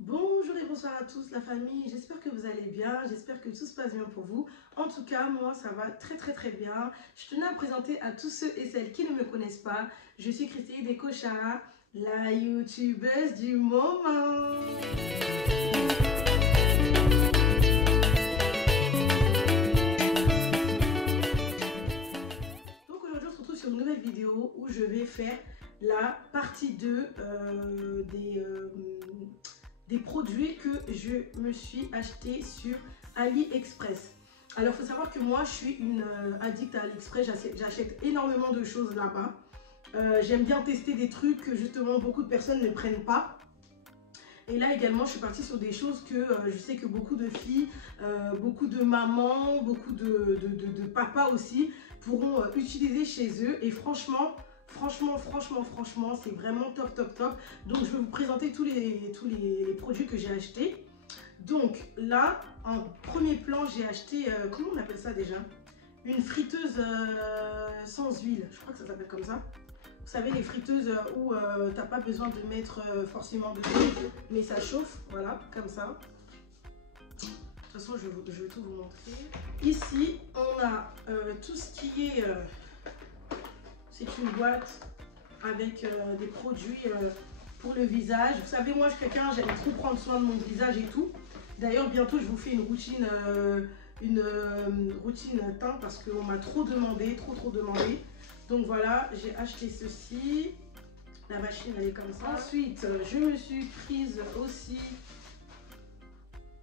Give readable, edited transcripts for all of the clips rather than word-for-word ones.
Bonjour et bonsoir à tous la famille, j'espère que vous allez bien, j'espère que tout se passe bien pour vous. En tout cas, moi ça va très bien. Je tenais à présenter à tous ceux et celles qui ne me connaissent pas, je suis Christine Dekocha, la youtubeuse du moment. Donc aujourd'hui on se retrouve sur une nouvelle vidéo où je vais faire la partie 2 des produits que je me suis acheté sur AliExpress. Alors, il faut savoir que moi, je suis une addict à AliExpress. J'achète énormément de choses là-bas. J'aime bien tester des trucs que justement beaucoup de personnes ne prennent pas. Et là également, je suis partie sur des choses que je sais que beaucoup de filles, beaucoup de mamans, beaucoup de papas aussi pourront utiliser chez eux. Et franchement, c'est vraiment top. Donc, je vais vous présenter tous les produits que j'ai achetés. Donc là, en premier plan, j'ai acheté, comment on appelle ça déjà? Une friteuse sans huile, je crois que ça s'appelle comme ça. Vous savez, les friteuses où t'as pas besoin de mettre forcément de l'huile, mais ça chauffe, voilà, comme ça. De toute façon, je vais tout vous montrer. Ici, on a tout ce qui est... c'est une boîte avec des produits pour le visage. Vous savez, moi, je suis quelqu'un, j'aime trop prendre soin de mon visage et tout. D'ailleurs, bientôt, je vous fais une routine teint parce qu'on m'a trop demandé, trop demandé. Donc voilà, j'ai acheté ceci. La machine, elle est comme ça. Ensuite, je me suis prise aussi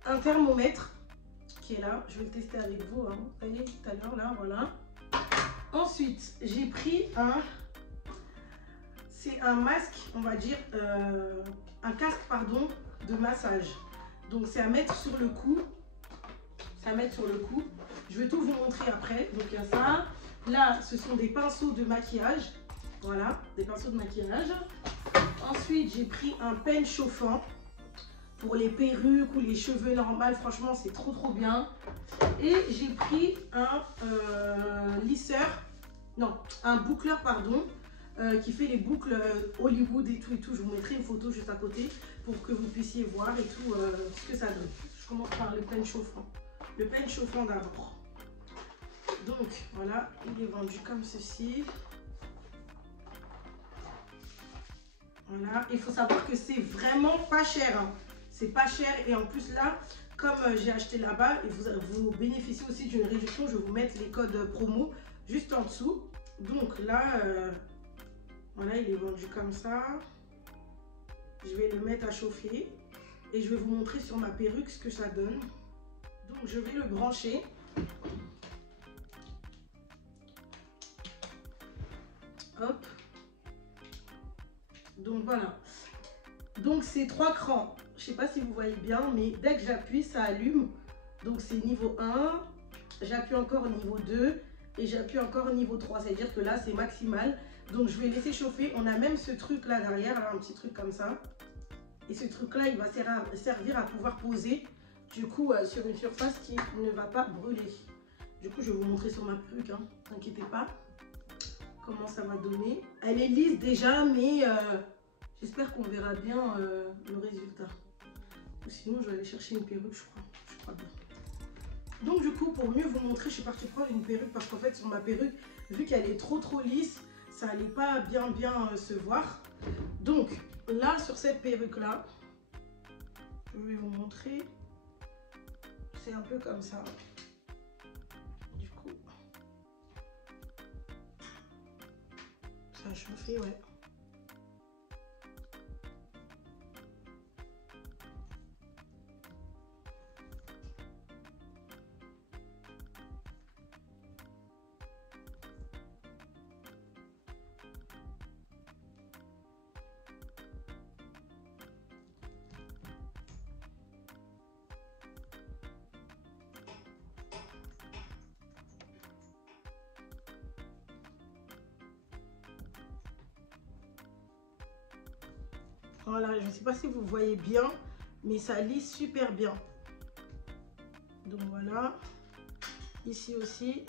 un thermomètre qui est là. Je vais le tester avec vous. Hein. Vous voyez, tout à l'heure, là, voilà. Ensuite, j'ai pris c'est un masque, on va dire, un casque, pardon, de massage. Donc, c'est à mettre sur le cou. C'est à mettre sur le cou. Je vais tout vous montrer après. Donc, il y a ça. Là, ce sont des pinceaux de maquillage. Voilà, des pinceaux de maquillage. Ensuite, j'ai pris un peigne chauffant pour les perruques ou les cheveux normaux. Franchement, c'est trop bien. Et j'ai pris un lisseur, non, un boucleur, pardon, qui fait les boucles Hollywood et tout. Je vous mettrai une photo juste à côté pour que vous puissiez voir et tout ce que ça donne. Je commence par le peigne chauffant. Le peigne chauffant d'abord. Donc voilà, il est vendu comme ceci. Voilà, il faut savoir que c'est vraiment pas cher. Hein. C'est pas cher et en plus là, comme j'ai acheté là-bas, et vous bénéficiez aussi d'une réduction. Je vais vous mettre les codes promo juste en dessous. Donc là, voilà, il est vendu comme ça. Je vais le mettre à chauffer et je vais vous montrer sur ma perruque ce que ça donne. Donc je vais le brancher. Hop. Donc voilà. Donc c'est 3 crans. Je ne sais pas si vous voyez bien, mais dès que j'appuie, ça allume. Donc c'est niveau 1. J'appuie encore niveau 2 et j'appuie encore niveau 3. C'est-à-dire que là, c'est maximal. Donc je vais laisser chauffer. On a même ce truc là derrière, là, un petit truc comme ça. Et ce truc là, il va servir à pouvoir poser du coup sur une surface qui ne va pas brûler. Du coup, je vais vous montrer sur ma perruque, hein. N'inquiétez pas comment ça va donner. Elle est lisse déjà, mais j'espère qu'on verra bien le résultat. Ou sinon, je vais aller chercher une perruque, je crois bien. Donc du coup, pour mieux vous montrer, je suis partie prendre une perruque parce qu'en fait, sur ma perruque, vu qu'elle est trop lisse, ça n'allait pas bien se voir. Donc là, sur cette perruque-là, je vais vous montrer. C'est un peu comme ça. Du coup, ça a chauffé, ouais. Voilà, je ne sais pas si vous voyez bien, mais ça lisse super bien. Donc voilà, ici aussi.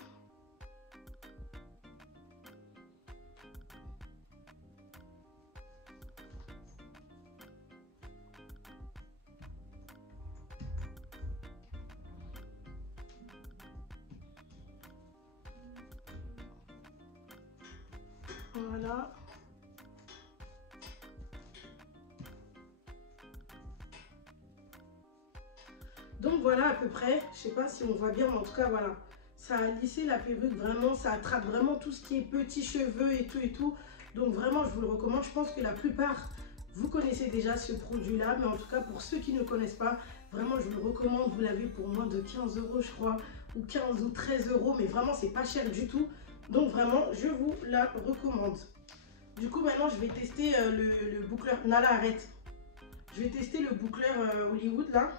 Voilà. Donc voilà à peu près, je sais pas si on voit bien, mais en tout cas voilà. Ça a lissé la perruque, vraiment, ça attrape vraiment tout ce qui est petits cheveux et tout et tout. Donc vraiment, je vous le recommande. Je pense que la plupart, vous connaissez déjà ce produit-là. Mais en tout cas, pour ceux qui ne connaissent pas, vraiment, je vous le recommande. Vous l'avez pour moins de 15 € je crois, ou 15 ou 13 €. Mais vraiment, c'est pas cher du tout. Donc vraiment, je vous la recommande. Du coup, maintenant, je vais tester le boucleur. Nala, arrête. Je vais tester le boucleur Hollywood là.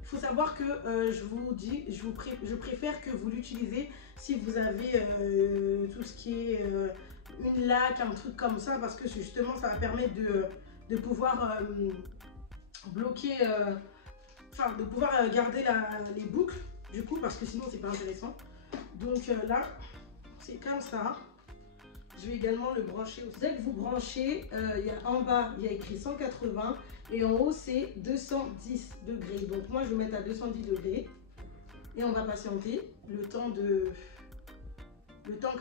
Il faut savoir que je vous dis, je préfère que vous l'utilisez si vous avez tout ce qui est une laque, un truc comme ça, parce que justement ça va permettre de pouvoir bloquer, enfin de pouvoir garder les boucles du coup, parce que sinon c'est pas intéressant. Donc là, c'est comme ça. Je vais également le brancher. Dès que vous branchez, en bas, il y a écrit 180 et en haut, c'est 210 degrés. Donc moi, je vais mettre à 210 degrés et on va patienter le temps que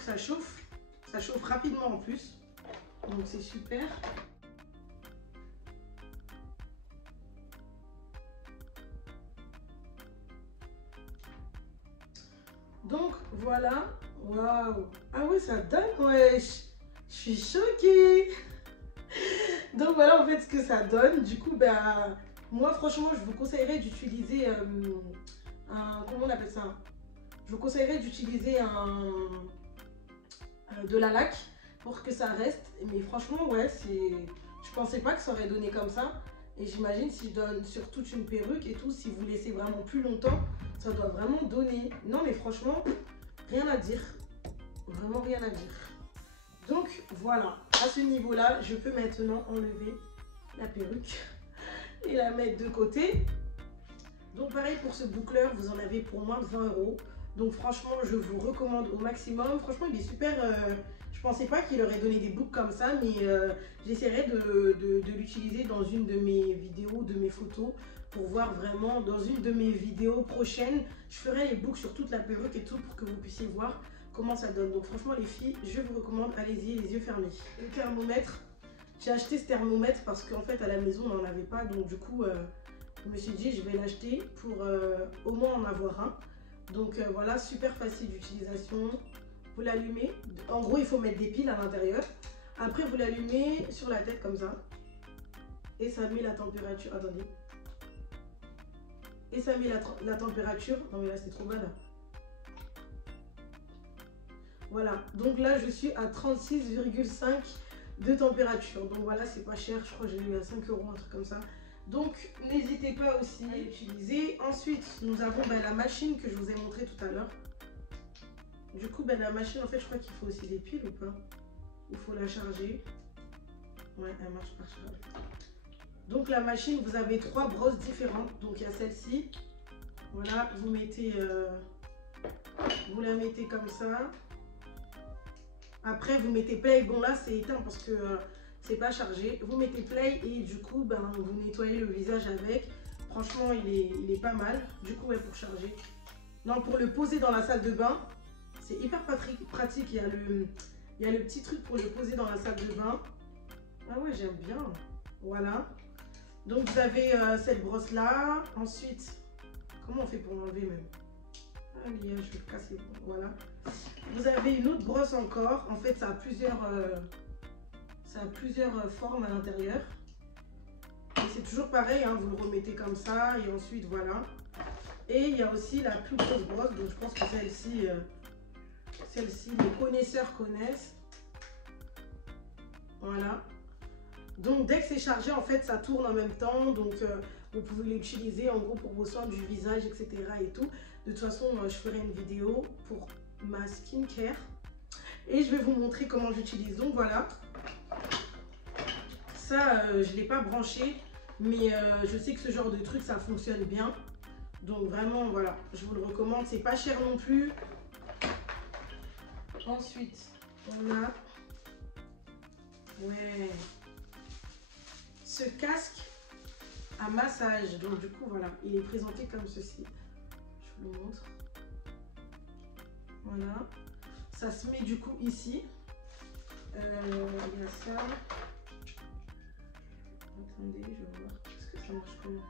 ça chauffe. Ça chauffe rapidement en plus. Donc c'est super. Donc voilà. Waouh! Ah ouais, ça donne, wesh! Je suis choquée! Donc voilà en fait ce que ça donne. Du coup, bah, moi franchement, je vous conseillerais d'utiliser comment on appelle ça? Je vous conseillerais d'utiliser de la laque pour que ça reste. Mais franchement, ouais, je pensais pas que ça aurait donné comme ça. Et j'imagine si je donne sur toute une perruque et tout, si vous laissez vraiment plus longtemps, ça doit vraiment donner. Non mais franchement, rien à dire. Vraiment rien à dire. Donc voilà, à ce niveau-là, je peux maintenant enlever la perruque et la mettre de côté. Donc pareil pour ce boucleur, vous en avez pour moins de 20 €. Donc franchement, je vous recommande au maximum. Franchement, il est super. Je pensais pas qu'il aurait donné des boucles comme ça, mais j'essaierai de l'utiliser dans une de mes vidéos, de mes photos, pour voir vraiment dans une de mes vidéos prochaines. Je ferai les boucles sur toute la perruque et tout pour que vous puissiez voir comment ça donne. Donc franchement les filles, je vous recommande, allez-y les yeux fermés. Le thermomètre, j'ai acheté ce thermomètre parce qu'en fait à la maison on n'en avait pas, donc du coup je me suis dit je vais l'acheter pour au moins en avoir un. Donc voilà, super facile d'utilisation. Vous l'allumez, en gros il faut mettre des piles à l'intérieur. Après vous l'allumez sur la tête comme ça et ça met la température, attendez, et ça met la température, non mais là c'est trop bas là. Voilà, donc là je suis à 36,5 de température. Donc voilà, c'est pas cher, je crois que j'ai eu à 5 €, un truc comme ça. Donc n'hésitez pas aussi à l'utiliser. Ensuite, nous avons la machine que je vous ai montré tout à l'heure. Du coup, la machine, en fait, je crois qu'il faut aussi des piles ou pas? Il faut la charger. Ouais, elle marche par charge. Donc la machine, vous avez 3 brosses différentes. Donc il y a celle-ci. Voilà, vous la mettez comme ça. Après, vous mettez play. Bon, là, c'est éteint parce que c'est pas chargé. Vous mettez play et du coup, vous nettoyez le visage avec. Franchement, il est pas mal. Du coup, ouais, pour charger. Non, pour le poser dans la salle de bain, c'est hyper pratique. Il y a le petit truc pour le poser dans la salle de bain. Ah ouais, j'aime bien. Voilà. Donc, vous avez cette brosse-là. Ensuite, comment on fait pour l'enlever même? Ah, je vais le casser. Voilà. Vous avez une autre brosse encore. En fait, ça a plusieurs formes à l'intérieur. Et c'est toujours pareil, hein, vous le remettez comme ça et ensuite voilà. Et il y a aussi la plus grosse brosse. Donc je pense que celle-ci, les connaisseurs connaissent. Voilà. Donc dès que c'est chargé, en fait, ça tourne en même temps. Donc vous pouvez l'utiliser en gros pour vos soins du visage, etc. et tout. De toute façon, je ferai une vidéo pour ma skincare et je vais vous montrer comment j'utilise. Donc voilà, ça je ne l'ai pas branché, mais je sais que ce genre de truc ça fonctionne bien. Donc vraiment voilà, je vous le recommande, c'est pas cher non plus. Ensuite on a ce casque à massage. Donc du coup voilà, il est présenté comme ceci. Je vous le montre. Voilà, ça se met du coup ici. Il y a ça. Attendez, je vais voir. Est-ce que ça marche comment?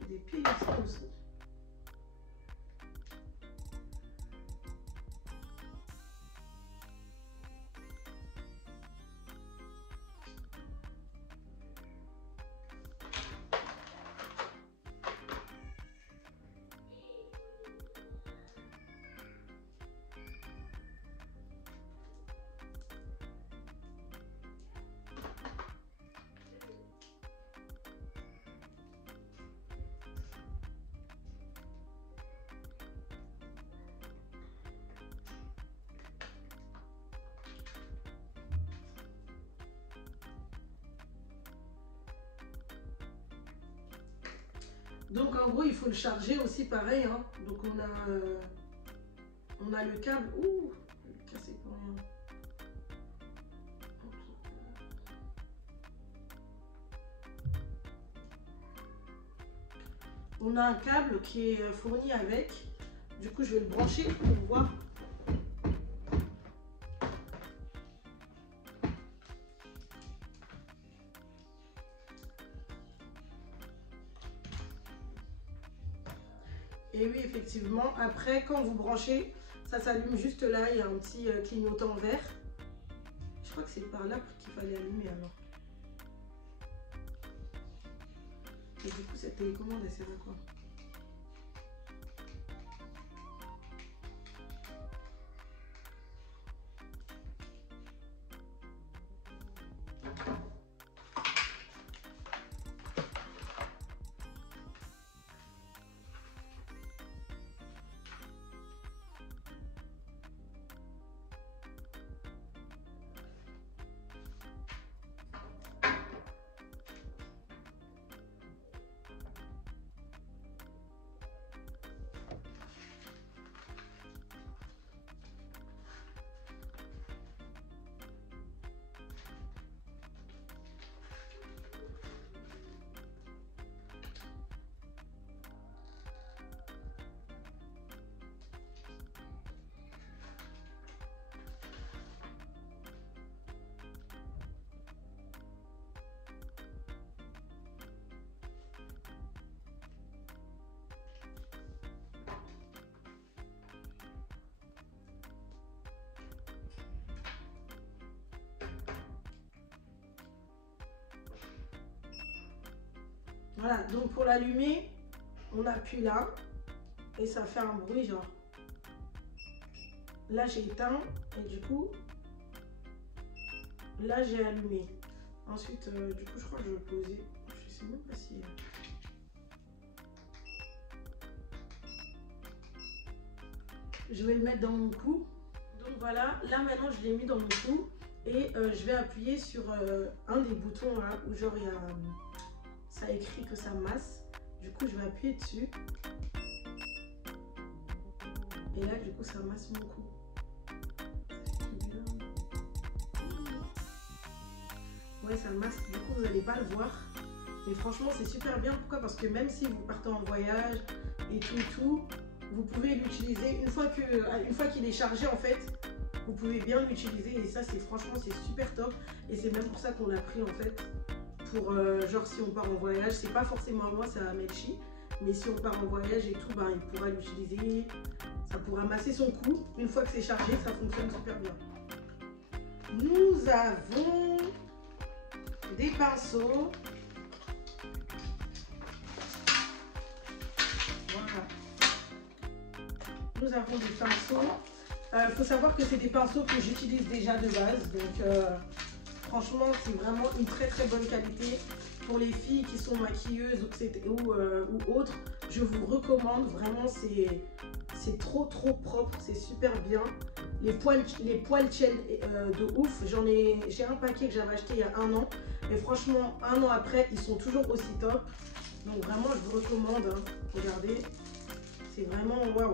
Il faut des pieds ici aussi. Donc en gros il faut le charger aussi pareil, hein. Donc on a le câble. Ouh, je vais le casser pour rien. On a un câble qui est fourni avec. Du coup je vais le brancher pour voir. Et oui, effectivement, après, quand vous branchez, ça s'allume juste là. Il y a un petit clignotant vert. Je crois que c'est par là qu'il fallait allumer alors. Et du coup, cette télécommande, elle sert à quoi? Voilà, donc pour l'allumer, on appuie là et ça fait un bruit genre. Là j'ai éteint et du coup, là j'ai allumé. Ensuite, du coup je crois que je vais poser, je sais même pas si... Je vais le mettre dans mon cou. Donc voilà, là maintenant je l'ai mis dans mon cou et je vais appuyer sur un des boutons là où genre il y a... ça écrit que ça masse. Du coup, je vais appuyer dessus. Et là, du coup, ça masse mon cou. Ouais, ça masse. Du coup, vous n'allez pas le voir. Mais franchement, c'est super bien. Pourquoi? Parce que même si vous partez en voyage et tout, vous pouvez l'utiliser. Une fois qu'il est chargé, en fait, vous pouvez bien l'utiliser. Et ça, franchement, c'est super top. Et c'est même pour ça qu'on l'a pris, en fait. Pour genre si on part en voyage, c'est pas forcément à moi, c'est à Melchi, mais si on part en voyage et tout, ben, il pourra l'utiliser, ça pourra masser son cou. Une fois que c'est chargé, ça fonctionne super bien. Nous avons des pinceaux. Voilà. Nous avons des pinceaux. Faut savoir que c'est des pinceaux que j'utilise déjà de base, donc franchement, c'est vraiment une très très bonne qualité. Pour les filles qui sont maquilleuses ou autres, je vous recommande. Vraiment, c'est trop propre, c'est super bien. Les poils tiennent de ouf. J'ai un paquet que j'avais acheté il y a 1 an. Et franchement, 1 an après, ils sont toujours aussi top. Donc vraiment, je vous recommande. Hein. Regardez, c'est vraiment waouh.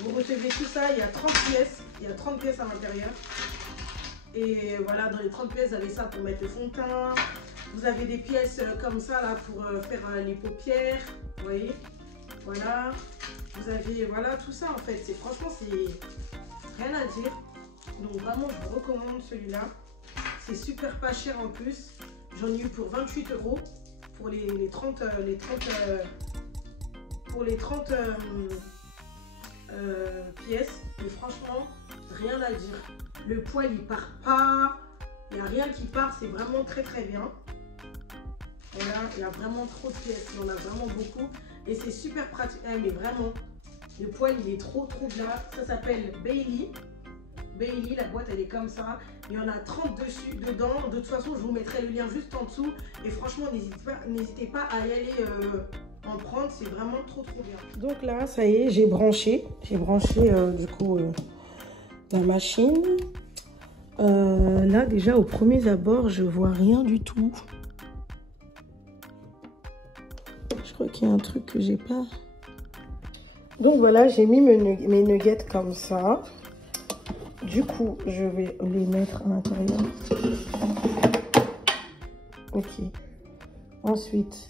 Vous recevez tout ça, il y a 30 pièces. Il y a 30 pièces à l'intérieur. Et voilà, dans les 30 pièces, vous avez ça pour mettre le fond de teint. Vous avez des pièces comme ça là pour faire les paupières. Vous voyez, voilà. Vous avez, voilà, tout ça en fait. Franchement, c'est rien à dire. Donc vraiment, je vous recommande celui-là. C'est super pas cher en plus. J'en ai eu pour 28 € pour les 30 pièces. Et franchement, rien à dire. Le poil, il part pas. Il n'y a rien qui part. C'est vraiment très très bien. Et là, il y a vraiment trop de pièces. Il y en a vraiment beaucoup. Et c'est super pratique. Mais vraiment, le poil, il est trop bien. Ça s'appelle Bailey. Bailey, la boîte, elle est comme ça. Il y en a 30 dedans. De toute façon, je vous mettrai le lien juste en dessous. Et franchement, n'hésitez pas à y aller en prendre. C'est vraiment trop bien. Donc là, ça y est, j'ai branché. J'ai branché, du coup, la machine. Là, déjà, au premier abord, je vois rien du tout. Je crois qu'il y a un truc que j'ai pas. Donc voilà, j'ai mis mes nuggets comme ça. Du coup, je vais les mettre à l'intérieur. Ok. Ensuite,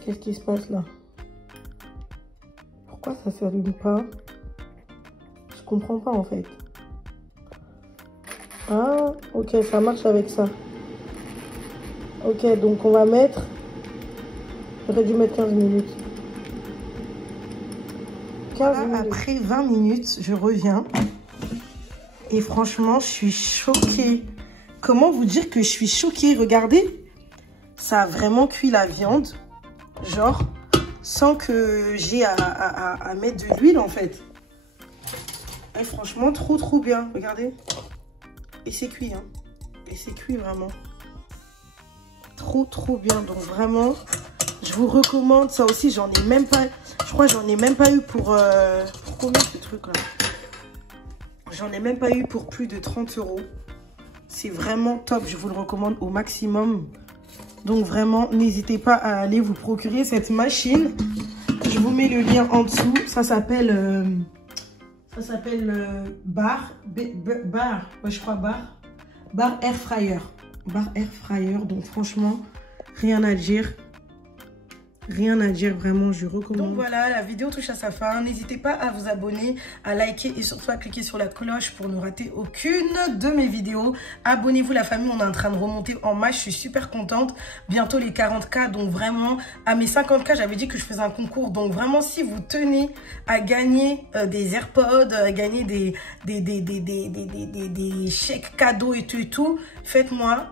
qu'est-ce qui se passe là? Pourquoi ça ne s'allume pas? Je comprends pas en fait. Ah, ok, ça marche avec ça. Ok, donc on va mettre... J'aurais dû mettre 15 minutes. 15 minutes. Après 20 minutes, je reviens. Et franchement, je suis choquée. Comment vous dire que je suis choquée? Regardez, ça a vraiment cuit la viande. Genre, sans que j'ai à mettre de l'huile en fait. Et franchement, trop bien. Regardez. Et c'est cuit, hein. Et c'est cuit vraiment. Trop bien. Donc vraiment, je vous recommande. Ça aussi, j'en ai même pas... Je crois que j'en ai même pas eu pour combien ce truc là? J'en ai même pas eu pour plus de 30 €. C'est vraiment top. Je vous le recommande au maximum. Donc vraiment, n'hésitez pas à aller vous procurer cette machine. Je vous mets le lien en dessous. Ça s'appelle Bar Air Fryer. Bar Air Fryer. Donc franchement, rien à dire. Rien à dire, vraiment, je recommande. Donc voilà, la vidéo touche à sa fin. N'hésitez pas à vous abonner, à liker et surtout à cliquer sur la cloche pour ne rater aucune de mes vidéos. Abonnez-vous la famille, on est en train de remonter en masse. Je suis super contente. Bientôt les 40K, donc vraiment, à mes 50K, j'avais dit que je faisais un concours. Donc vraiment, si vous tenez à gagner des AirPods, à gagner des chèques cadeaux et tout, faites-moi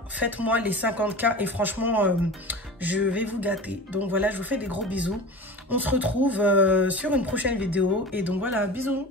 les 50K et franchement... je vais vous gâter. Donc voilà, je vous fais des gros bisous. On se retrouve sur une prochaine vidéo. Et donc voilà, bisous.